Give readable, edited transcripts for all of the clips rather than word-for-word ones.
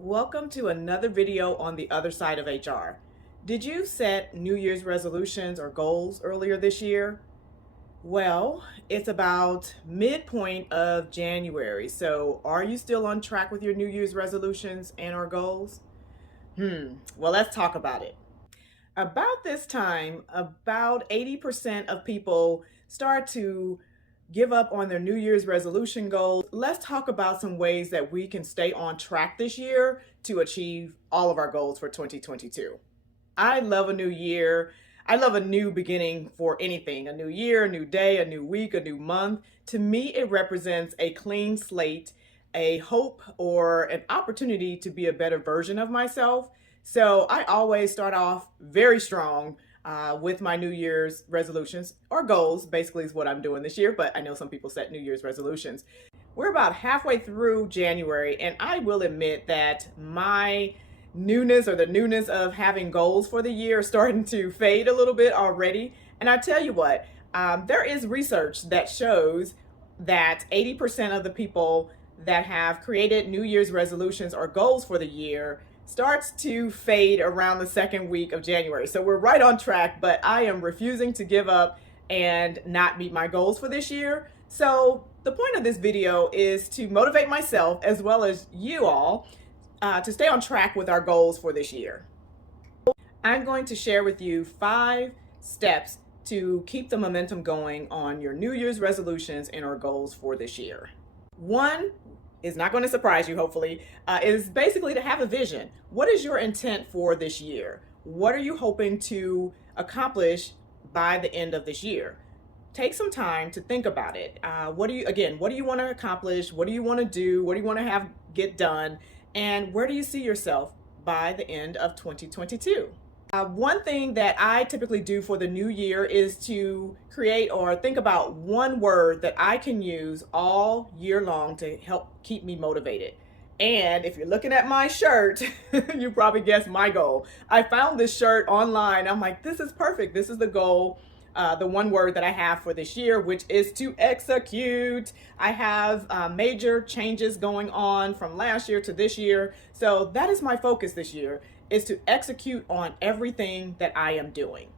Welcome to another video on the other side of HR. Did you set New Year's resolutions or goals earlier this year? Well, it's about midpoint of January. So are you still on track with your New Year's resolutions and or goals? Well, let's talk about it. About this time, about 80% of people start to give up on their New Year's resolution goals. Let's talk about some ways that we can stay on track this year to achieve all of our goals for 2022. I love a new year. I love a new beginning for anything, a new year, a new day, a new week, a new month. To me, it represents a clean slate, a hope, or an opportunity to be a better version of myself. So I always start off very strong with my New Year's resolutions or goals, basically is what I'm doing this year, but I know some people set New Year's resolutions. We're about halfway through January, and I will admit that my newness or the newness of having goals for the year is starting to fade a little bit already. And I tell you what, there is research that shows that 80% of the people that have created New Year's resolutions or goals for the year starts to fade around the second week of January. So we're right on track, but I am refusing to give up and not meet my goals for this year. So the point of this video is to motivate myself as well as you all to stay on track with our goals for this year. I'm going to share with you 5 steps to keep the momentum going on your New Year's resolutions and our goals for this year. One is not going to surprise you, hopefully, is basically to have a vision. What is your intent for this year? What are you hoping to accomplish by the end of this year? Take some time to think about it. What do you want to accomplish? What do you want to do? What do you want to get done? And where do you see yourself by the end of 2022? One thing that I typically do for the new year is to create or think about one word that I can use all year long to help keep me motivated. And if you're looking at my shirt, you probably guessed my goal. I found this shirt online. I'm like, this is perfect. This is the goal. The one word that I have for this year, which is to execute. I have major changes going on from last year to this year. So that is my focus this year, is to execute on everything that I am doing.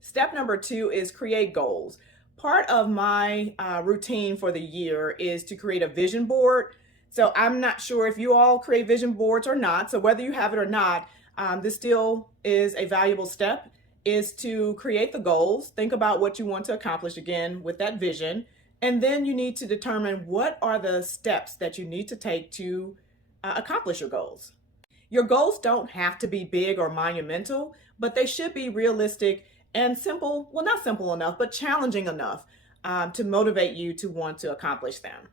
Step number 2 is create goals. Part of my routine for the year is to create a vision board. So I'm not sure if you all create vision boards or not. So whether you have it or not, this still is a valuable step, is to create the goals, think about what you want to accomplish again with that vision, and then you need to determine what are the steps that you need to take to accomplish your goals. Your goals don't have to be big or monumental, but they should be realistic and simple, well, not simple enough, but challenging enough to motivate you to want to accomplish them.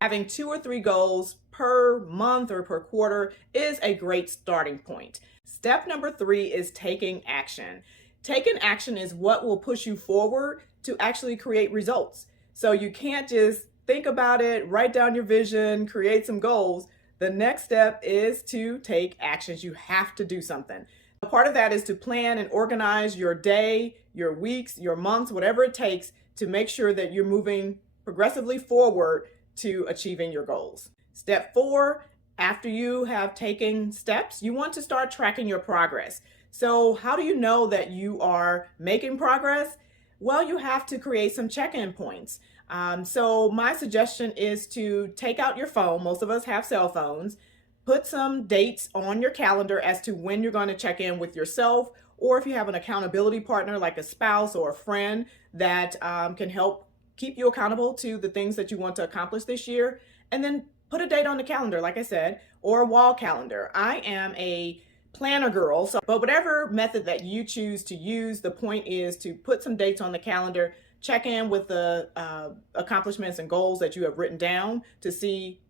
Having 2 or 3 goals per month or per quarter is a great starting point. Step number 3 is taking action. Taking action is what will push you forward to actually create results. So you can't just think about it, write down your vision, create some goals. The next step is to take actions. You have to do something. A part of that is to plan and organize your day, your weeks, your months, whatever it takes to make sure that you're moving progressively forward to achieving your goals. Step 4, after you have taken steps, you want to start tracking your progress. So how do you know that you are making progress? Well, you have to create some check-in points. So my suggestion is to take out your phone. Most of us have cell phones. Put some dates on your calendar as to when you're going to check in with yourself, or if you have an accountability partner like a spouse or a friend that can help keep you accountable to the things that you want to accomplish this year. And then put a date on the calendar, like I said, or a wall calendar. I am a planner girl, but whatever method that you choose to use, the point is to put some dates on the calendar, check in with the accomplishments and goals that you have written down to see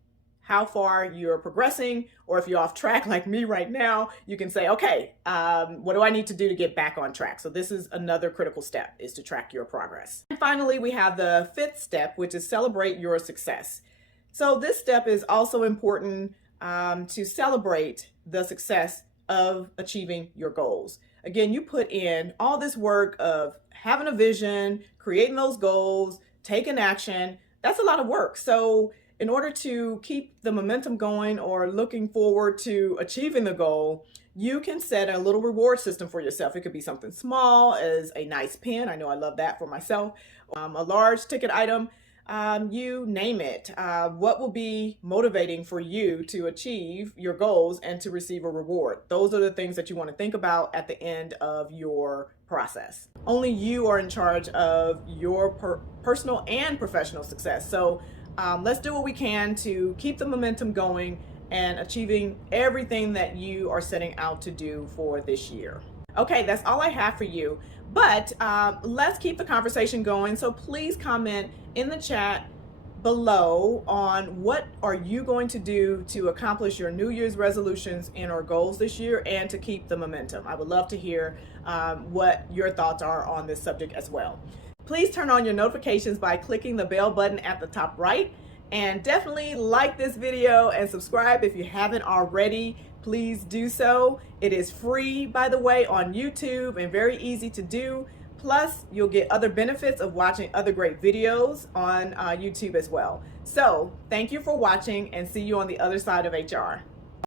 how far you're progressing, or if you're off track like me right now, you can say, okay, what do I need to do to get back on track? So this is another critical step, is to track your progress. And finally, we have the 5th step, which is celebrate your success. So this step is also important to celebrate the success of achieving your goals. Again, you put in all this work of having a vision, creating those goals, taking action. That's a lot of work. So In order to keep the momentum going or looking forward to achieving the goal, you can set a little reward system for yourself. It could be something small as a nice pen. I know I love that for myself. A large ticket item, you name it. What will be motivating for you to achieve your goals and to receive a reward? Those are the things that you want to think about at the end of your process. Only you are in charge of your personal and professional success. So let's do what we can to keep the momentum going and achieving everything that you are setting out to do for this year. Okay, that's all I have for you. But let's keep the conversation going. So please comment in the chat below on what are you going to do to accomplish your New Year's resolutions and or goals this year and to keep the momentum. I would love to hear what your thoughts are on this subject as well. Please turn on your notifications by clicking the bell button at the top right, and definitely like this video and subscribe if you haven't already. Please do so. It is free, by the way, on YouTube and very easy to do. Plus, you'll get other benefits of watching other great videos on YouTube as well. So, thank you for watching and see you on the other side of HR.